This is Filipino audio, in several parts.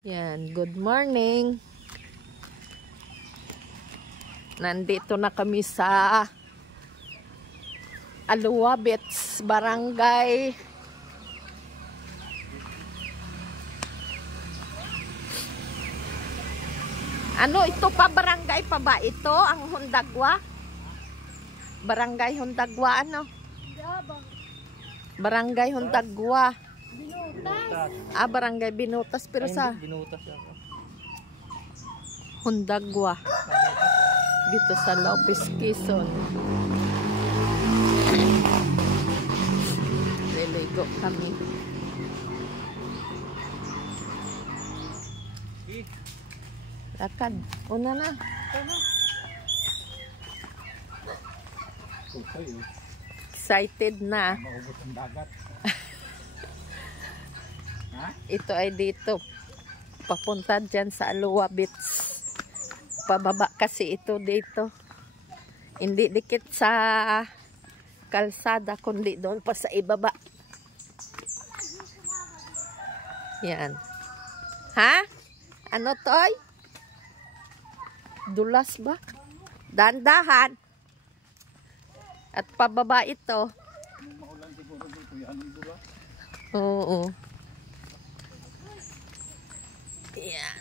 Yan, good morning. Nandito na kami sa Aluwabits, Barangay. Ano ito pa, barangay pa ba ito? Ang Hundagwa? Barangay Hundagwa, ano? Barangay Hundagwa. Binutas. Barangay Binutas, pero sa Binutas yan. Hundagwa. Dito sa Lopez, Quezon. Liligo kami. Lakad. Una na. Excited na. Maubos ang dagat. Ito ay dito. Papunta dyan sa Aluwabits. Pababa kasi ito dito. Hindi dikit sa kalsada, kundi doon pa sa ibaba. Yan. Ha? Ano toy? Dulas ba? Dandahan. At pababa ito. Maulan siguro dito. Yan ang dulas. Oo. Yan.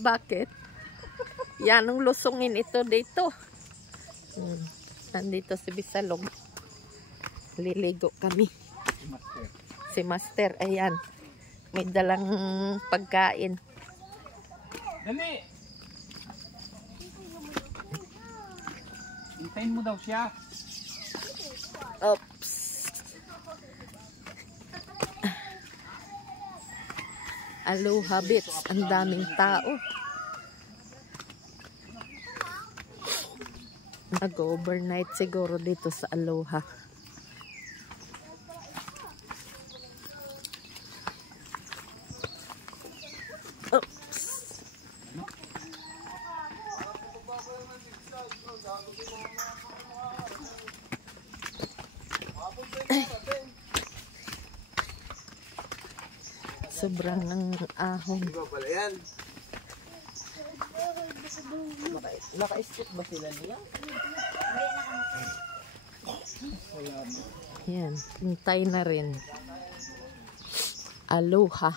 Bakit? Yan ang lusungin ito dito. Nandito si Bisalog. Liligo kami. Si Master, ayan. May dalang pagkain. Dali! Hintayin mo daw siya. Oops. Aluwabits, ang daming tao. Nag-overnight siguro dito sa Aloha. Oops. Sobrang ang ahon. Iba pala yan. Naka-skip ba sila niya? Yan, hintay na rin. Aloha.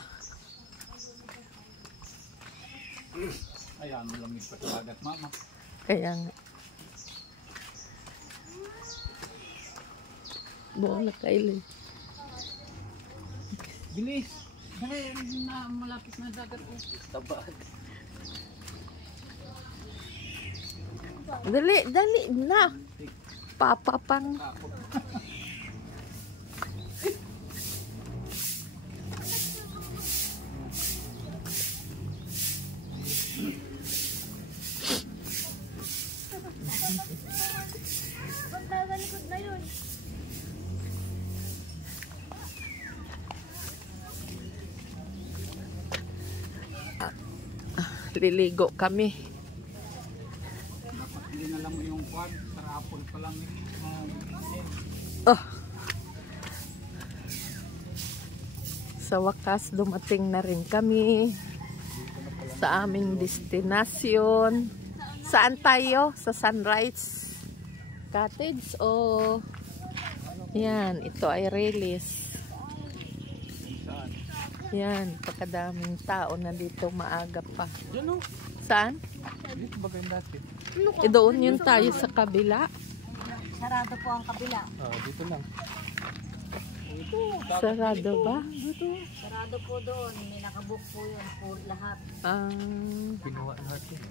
Ayan, malamig pa sa dagat, mama. Kaya nga. Buong na kaili. Bilis! Dali, na malapit na dagat. Tabad. Dali, dali na. Papapang. Pagkagalikod na yun. Liligo kami. Dapat hindi na lang mo yung kwan. Tarapon pa lang. Oh. Sa wakas, dumating na rin kami sa aming destinasyon. Saan tayo? Sa Sunrise Cottage o yan, ito ay release. Yan, pagkadaming tao na dito, maaga pa. Yun o. Saan? Dito ba kayo dati? Doon yun tayo sa kabila. Sarado po ang kabila. Dito lang. Sarado ba? Sarado po doon. May nakabook po yun po lahat. Pinuha natin.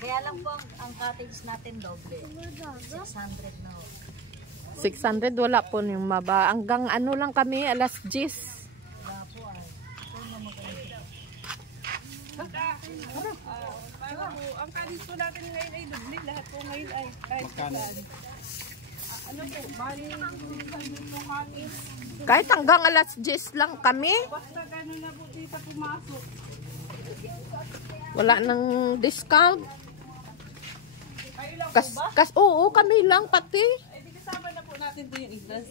Kaya lang po ang cottage natin doble. 600 na ho. 600, wala po yung maba. Hanggang ano lang kami, alas 10. Wala po ay. Ang kanin po natin ngayon ay doble. Lahat po ngayon ay kahit Magkano? ano po, bali po kami. Kahit hanggang alas 10 lang kami. Basta gano'n na po dito pumasok. Wala nang discount. Kayo lang Oo, kami lang pati. Ay, di kasama na po natin po yung idas.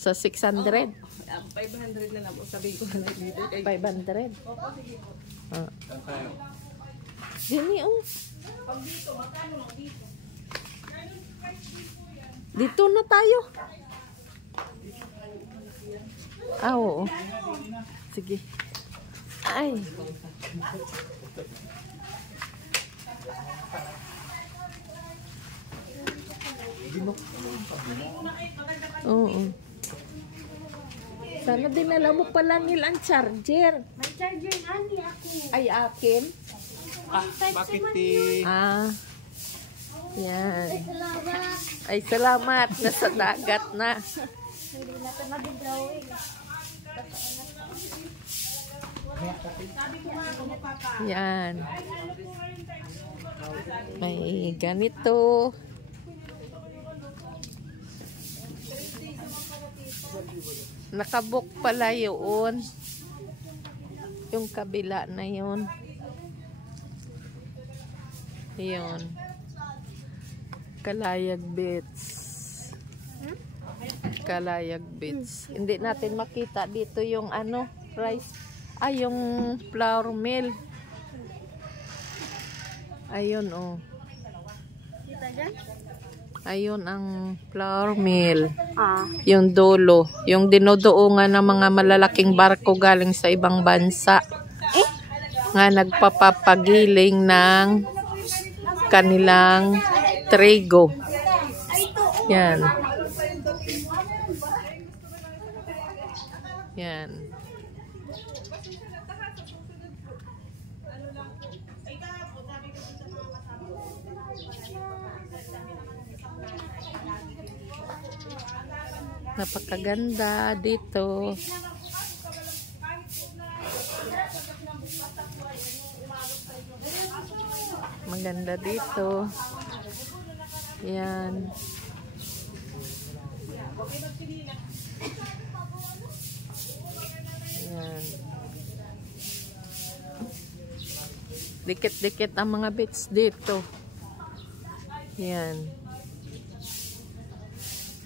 Sa 600. 500 na lang po. Sabihin ko na dito. 500. Ah. Dini, Dito na tayo. Oo. Sige. Ay. Oo. Sana dinala mo pala nila ang charger. May charger ani ako. Ay, akin? Bakit Yan. Salamat. Ay, salamat. Nasa dagat na. Hindi na ito nabigawin. Yan. May ganito. Nakabook pala yun. Yung kabila na yun. Yun. Kalayag Beach. Kalayag Beach. Hindi natin makita dito yung ano, rice. Ay, yung flour mill. Ayun, oh. Kita dyan? Ayun ang flour mill. Yung dulo. Yung dinodoongan ng mga malalaking barko galing sa ibang bansa. Nga nagpapapagiling ng kanilang trigo. Yan. Yan. Napakaganda dito. Maganda dito. Yan. Yan. Dikit-dikit ang mga beach dito. Yan.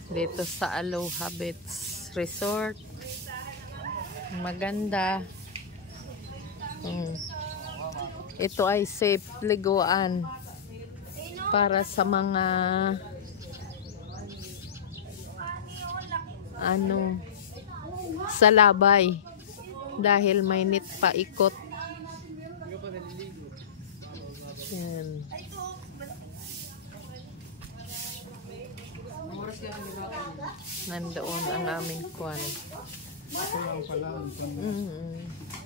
Dito sa Aloha Beach Resort. Maganda. Ito ay safe liguan para sa mga salabay dahil mainit pa ikot. Yan. Nandoon ang aming kwan.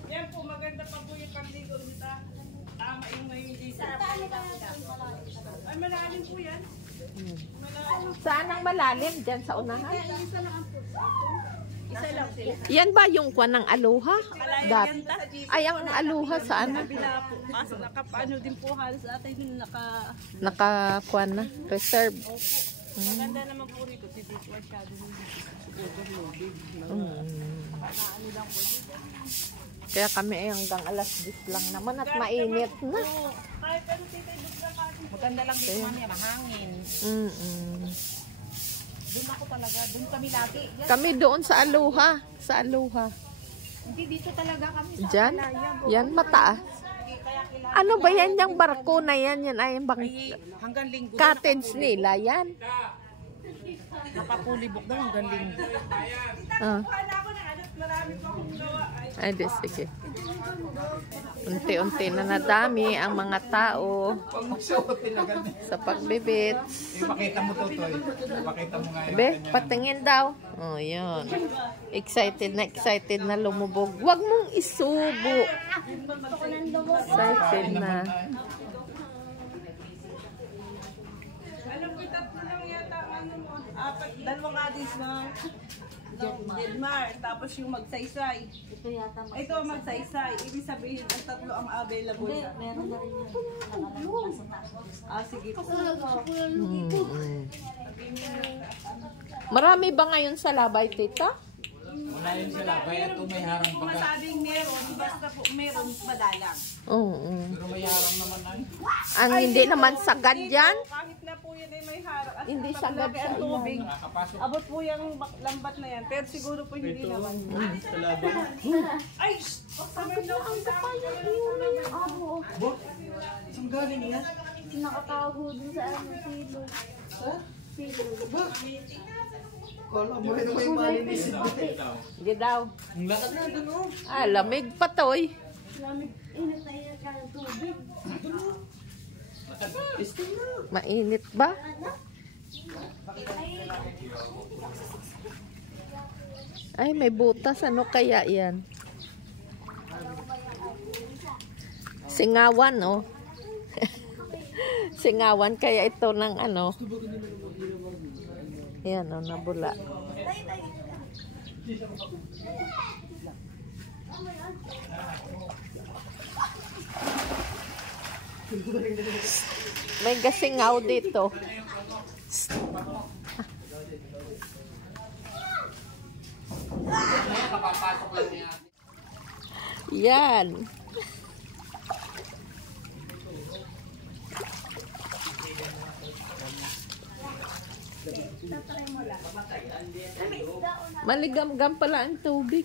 Yan po, maganda pa po yung panligo nita. Tama yung may hindi sa. Ay, malalim po yan. Saan ang malalim? Diyan sa unahan? Isa lang sila. Yan ba yung kwan ng Aloha? Ay, ang Aloha saan? Kabila po. Kaso nakapaano din po halos atin Naka-kwan na? Reserve. Maganda naman po rito. Si Dick masyado. Kaya kami ay hanggang alas 10 lang naman at mainit na. Kahit pero maganda lang dito mami, mahangin. Doon ako talaga, doon kami lagi. Kami doon sa Aloha. Sa Aloha. Hindi dito talaga kami sa Diyan? Yan mataas. Ano ba yan yung barko na yan? Yan ay bang hanggang linggo. cottage nila yan. Nakapulibok daw hanggang linggo. Ay, di, sige. Unti-unti na nadami ang mga tao sa pagbibits. Ipakita mo to, Toy. Ipakita mo nga Be, patingin daw. Oh, yun. Excited na lumubog. Huwag mong isubo. Excited na. Alam ko, tatlo lang yata ano mo. Dalawang adis na Jedmar, tapos yung magsaysay. Ito yata mas. Ito ang magsaysay. Ibig sabihin, ang tatlo ang available na. Meron na rin yan. Nakalagay sa taas. Sige po. Marami ba ngayon sa labay, tita? Wala yun sila. Kaya ito may harang Kung baga. masabing meron, basta po meron, madalang. Oo. Pero may harang naman ay. Ang hindi naman sagad yan. Kahit na po yan ay may harap. At Hindi sa sagad malaki sa ang tubig. Nakakapasok. Abot po yung lambat na yan. Pero siguro po hindi naman. Sa labi. Ay! Shh! Sabi daw ang Bo, saan galing yan? Nakatago dun sa ano, silo. Silo. Kala mo rin ako yung malinis. Hindi daw. Ang lakad na doon oh. Ah, lamig pa to eh. Lamig, init na init ka ng tubig. Testing na. Mainit ba? Ay, may butas. Ano kaya yan? Singawan, oh. Singawan kaya ito ng ano. Yan, oh, nabula. May gasingaw dito. Yan. Maligam-gam pala ang tubig.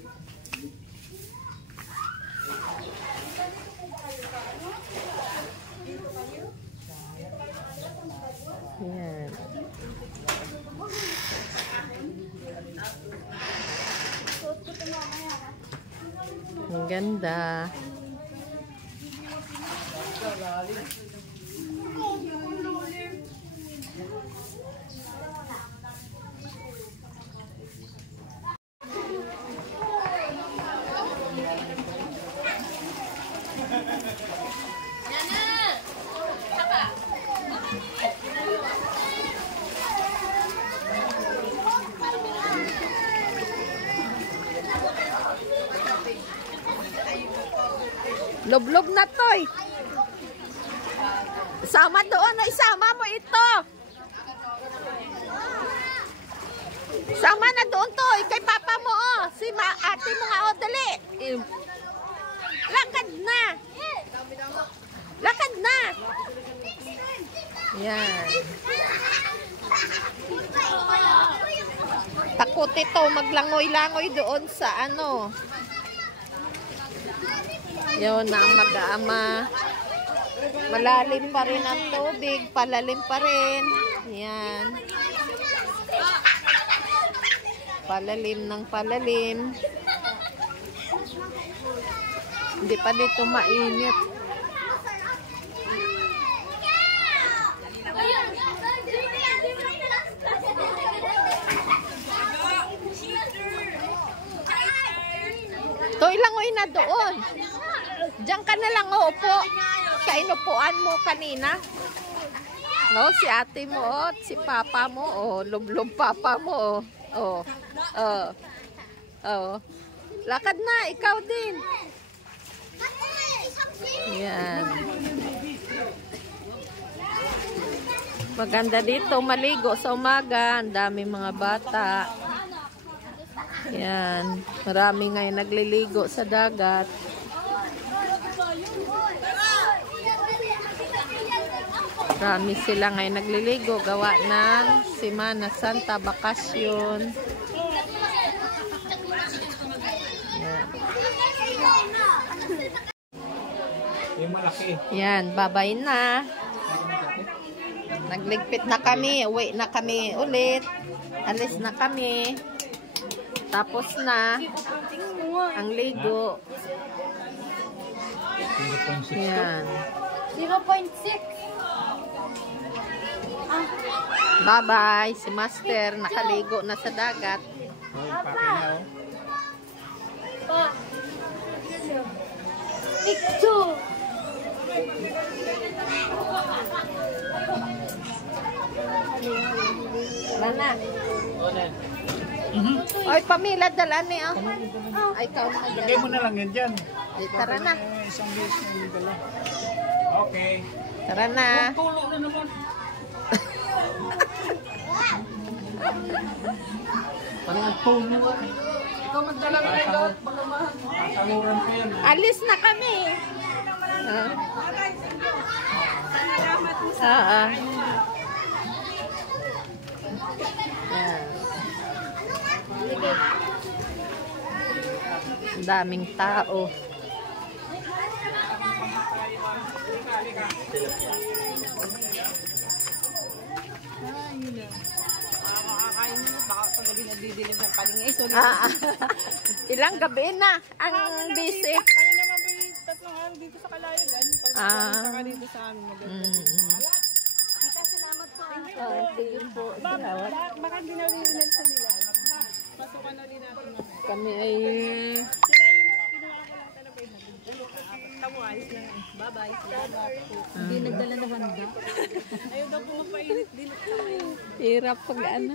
Yan. Ang ganda. Lublob na to eh. Sama doon, isama mo ito. Sama na doon to, kay papa mo oh. Si ate mo nga oh, dali. Lakad na. Lakad na. Yan. Takot ito, maglangoy-langoy doon sa ano. Yun na ang mag-aama. Malalim pa rin ang tubig. Palalim pa rin. Yan. Palalim ng palalim. Hindi pa dito mainit. Toy langoy na doon. Diyan ka na lang uupo. Sa inupuan mo kanina. No, si ate mo, oh, si papa mo, oh, lublob papa mo, oh. Oh. Oh. Lakad na, ikaw din. Yan. Maganda dito maligo sa umaga, ang dami mga bata. Yan, marami ngayon nagliligo sa dagat. Marami sila ngayon nagliligo, gawa ng Semana Santa, bakasyon. Yan. Yung malaki. Yan, babay na. Nagligpit na kami, uwi na kami ulit. Alis na kami. Tapos na ang ligo. Yan. 0.6. Bye-bye. Si Master nakaligo na sa dagat. Pa. Picture. Lana. Oy, Pamela, dala ni ah. Ay, ikaw na. Lagay mo na lang yan dyan. Ay, tara na. Isang beses na yung dala. Okay. Tara na. Tulog na naman. Parang tulog. Ikaw magdala ka na doon. Bagamahan. Kasaluran ko yan. Alis na kami. Salamat mo sa Ah. Yan. Ang daming tao. Makakain mo, baka pagabi nagdidilim ng palingay. Sorry. Ilang gabi na ang busy. Kami naman ba yung 3 araw dito sa Kalayagan? Pagkakita ka dito sa amin. Tita, salamat po. Sige po. Salamat. Baka hindi na rin nila. Pasukan na rin natin. Kami ay Sila yung kinuha ko lang talaga yun. Tamo, ayos na yan. Bye-bye. Salamat po. Hindi nagdala na handa. Ayaw daw po magpainit din at kamay. hirap pag ano.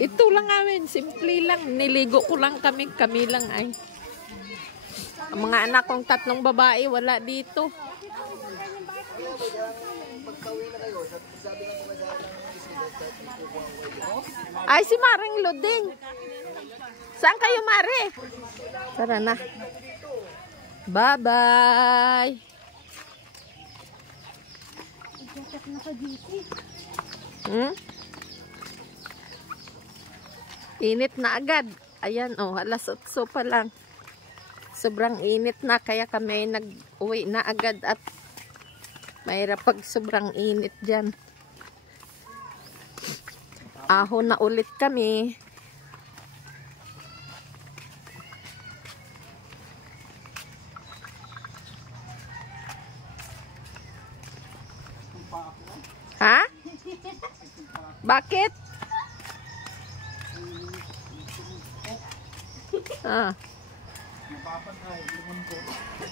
Ito lang namin. Simple lang. Niligo ko lang kami. Kami lang ay. Ang mga anak kong 3 babae wala dito. Ay, si Maring Luding. Saan kayo, Mare? Tara na. Bye-bye. Init na agad. Ayan, oh, alas 8 pa lang. Sobrang init na, kaya kami nag-uwi na agad at mahirap pag sobrang init dyan. Ahon na ulit kami. Ha? Bakit?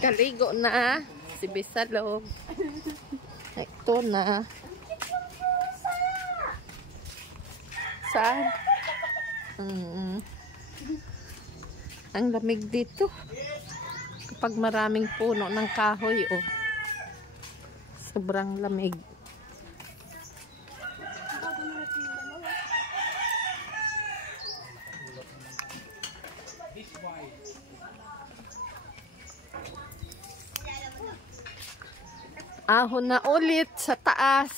Kaligo na si Bisalog. Ito na. Saan? Ang lamig dito. Kapag maraming puno ng kahoy, oh. Sobrang lamig. Ahon na ulit sa taas.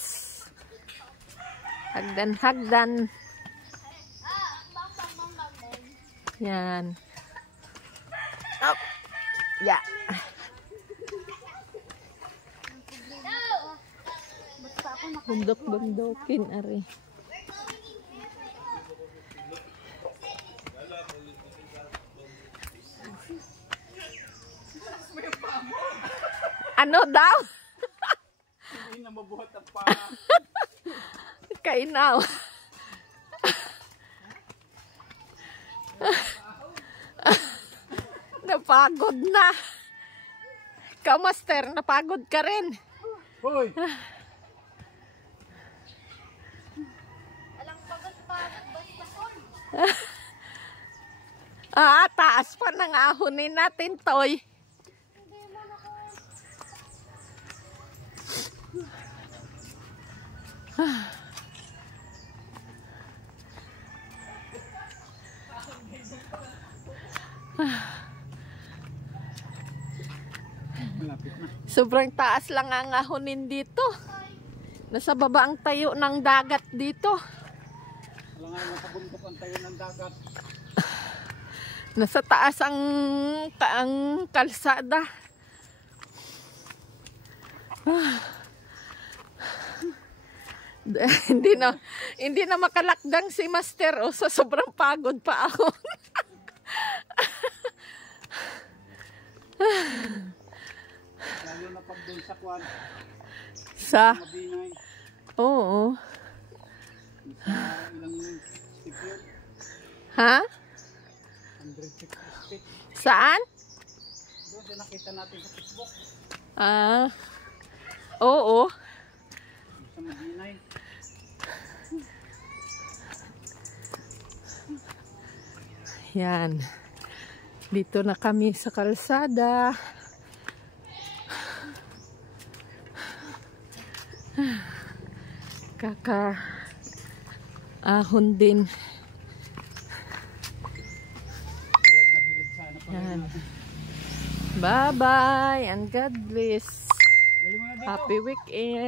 Hagdan-hagdan. Yan. Up. Yeah. Bundok-bundokin, ari. Ano daw? Hindi na mabuhat ang pa. Kainaw. Napagod na. Ikaw, Master, napagod ka rin. Hoy! Alang pagod-pagod, basta kon. Taas pa nang ahonin natin, Toy. Malapit na. Sobrang taas lang ang ahonin dito. Nasa baba ang tayo ng dagat dito. Wala nga nakabundok ang tayo ng dagat. Nasa taas ang kalsada. Hindi na makalakdang si Master, o sa sobrang pagod pa ako. Lalo na pag doon sa kwan. Sa Mabinay. oo. Sa ilang step yun. Ha? 150 feet. Saan? Doon din nakita natin sa Facebook. Oo. Sa Mabinay. Yan. Dito na kami sa kalsada. Ahon din. Bilad na bilad sana pa. Yan. Bye-bye and God bless. Galing mo na dito. Happy weekend.